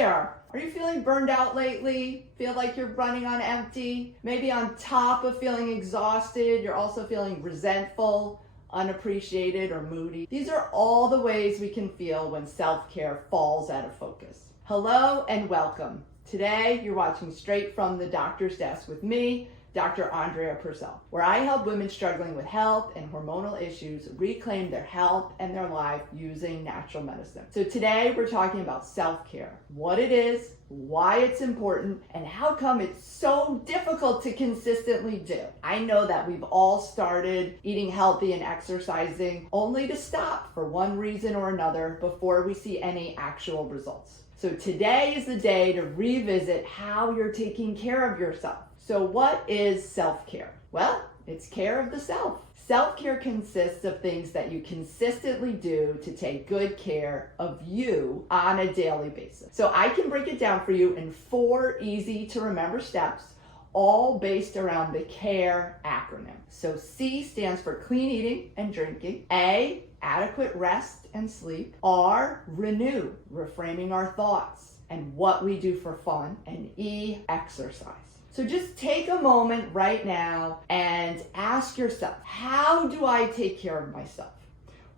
there. Are you feeling burned out lately? Feel like you're running on empty? Maybe on top of feeling exhausted, you're also feeling resentful, unappreciated, or moody. These are all the ways we can feel when self-care falls out of focus. Hello and welcome. Today, you're watching Straight from the Doctor's Desk with me, Dr. Andrea Purcell, where I help women struggling with health and hormonal issues reclaim their health and their life using natural medicine. So today we're talking about self-care, what it is, why it's important, and how come it's so difficult to consistently do. I know that we've all started eating healthy and exercising only to stop for one reason or another before we see any actual results. So today is the day to revisit how you're taking care of yourself. So what is self-care? Well, it's care of the self. Self-care consists of things that you consistently do to take good care of you on a daily basis. So I can break it down for you in 4 easy to remember steps, all based around the CARE acronym. So C stands for clean eating and drinking. A, adequate rest and sleep. R, renew, reframing our thoughts and what we do for fun. And E, exercise. So just take a moment right now and ask yourself, how do I take care of myself?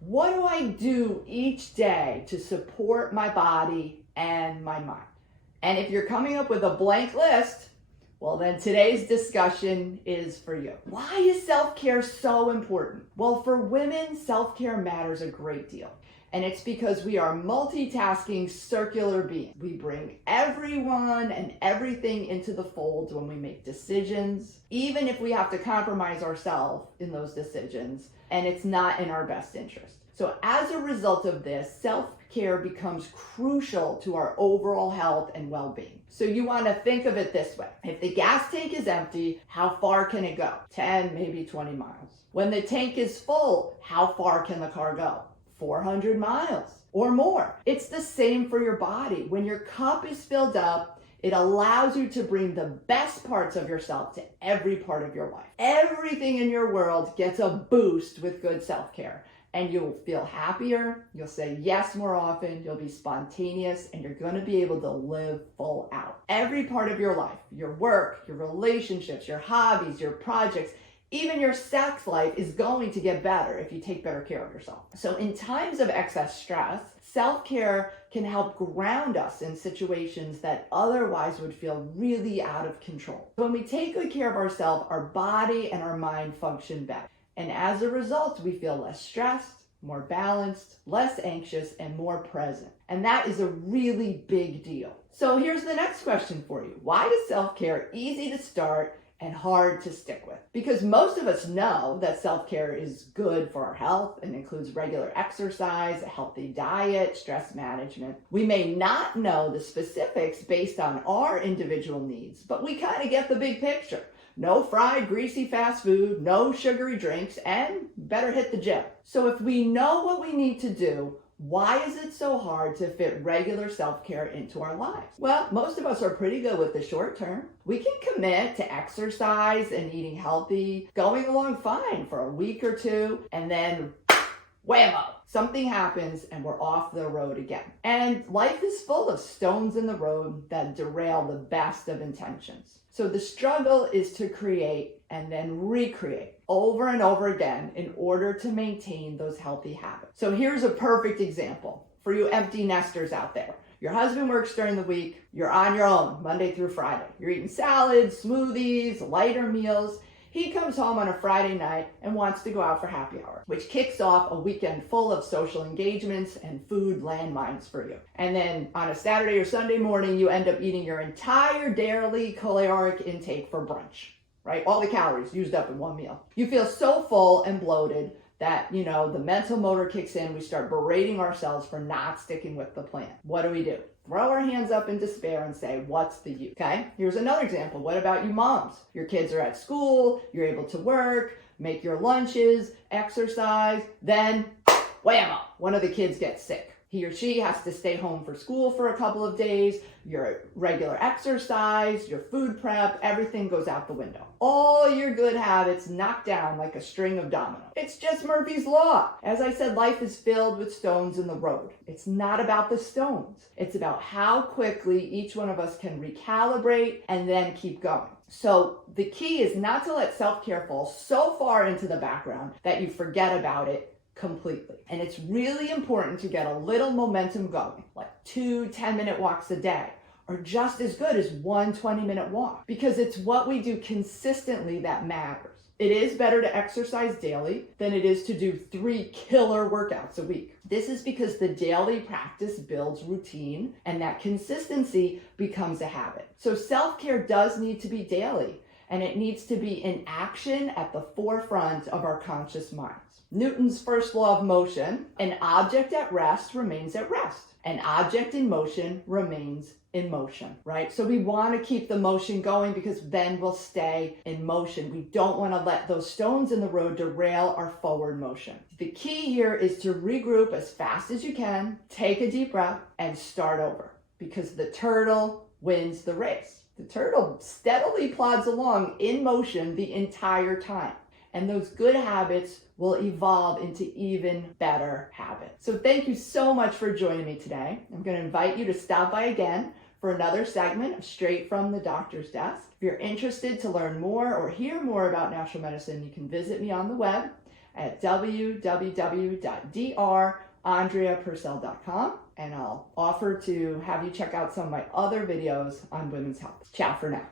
What do I do each day to support my body and my mind? And if you're coming up with a blank list, well, then today's discussion is for you. Why is self-care so important? Well, for women, self-care matters a great deal. And it's because we are multitasking circular beings. We bring everyone and everything into the fold when we make decisions, even if we have to compromise ourselves in those decisions, and it's not in our best interest. So as a result of this, self-care becomes crucial to our overall health and well-being. So you want to think of it this way. If the gas tank is empty, how far can it go? 10, maybe 20 miles. When the tank is full, how far can the car go? 400 miles or more. It's the same for your body. When your cup is filled up, it allows you to bring the best parts of yourself to every part of your life. Everything in your world gets a boost with good self-care. And you'll feel happier, you'll say yes more often, you'll be spontaneous, and you're going to be able to live full out. Every part of your life, your work, your relationships, your hobbies, your projects, even your sex life is going to get better if you take better care of yourself. So in times of excess stress, self-care can help ground us in situations that otherwise would feel really out of control. When we take good care of ourselves, our body and our mind function better. And as a result, we feel less stressed, more balanced, less anxious, and more present. And that is a really big deal. So here's the next question for you. Why is self-care easy to start and hard to stick with? Because most of us know that self-care is good for our health and includes regular exercise, a healthy diet, stress management. We may not know the specifics based on our individual needs, but we kind of get the big picture. No fried, greasy fast food, no sugary drinks, and better hit the gym. So if we know what we need to do, why is it so hard to fit regular self-care into our lives? Well, most of us are pretty good with the short term. We can commit to exercise and eating healthy, going along fine for a week or two, and then whammo, something happens and we're off the road again. And life is full of stones in the road that derail the best of intentions. So the struggle is to create and then recreate over and over again in order to maintain those healthy habits. So here's a perfect example for you empty nesters out there. Your husband works during the week, you're on your own Monday through Friday. You're eating salads, smoothies, lighter meals. He comes home on a Friday night and wants to go out for happy hour, which kicks off a weekend full of social engagements and food landmines for you. And then on a Saturday or Sunday morning, you end up eating your entire daily caloric intake for brunch, right? All the calories used up in one meal. You feel so full and bloated that, the mental motor kicks in. We start berating ourselves for not sticking with the plan. What do? Throw our hands up in despair and say, what's the use? Okay, here's another example. What about you moms? Your kids are at school, you're able to work, make your lunches, exercise, then whammo, one of the kids gets sick. He or she has to stay home for school for a couple of days. Your regular exercise, your food prep, everything goes out the window. All your good habits knocked down like a string of dominoes. It's just Murphy's Law. As I said, life is filled with stones in the road. It's not about the stones. It's about how quickly each one of us can recalibrate and then keep going. So the key is not to let self-care fall so far into the background that you forget about it completely. And it's really important to get a little momentum going, like 2 10-minute walks a day, or just as good as 1 20-minute walk, because it's what we do consistently that matters. It is better to exercise daily than it is to do 3 killer workouts a week. This is because the daily practice builds routine and that consistency becomes a habit. So self-care does need to be daily, and it needs to be in action at the forefront of our conscious minds. Newton's first law of motion: an object at rest remains at rest. An object in motion remains in motion, right? So we want to keep the motion going because then we'll stay in motion. We don't want to let those stones in the road derail our forward motion. The key here is to regroup as fast as you can, take a deep breath, and start over, because the turtle wins the race. The turtle steadily plods along in motion the entire time. And those good habits will evolve into even better habits. So thank you so much for joining me today. I'm going to invite you to stop by again for another segment of Straight from the Doctor's Desk. If you're interested to learn more or hear more about natural medicine, you can visit me on the web at www.drandreapurcell.com, and I'll offer to have you check out some of my other videos on women's health. Ciao for now.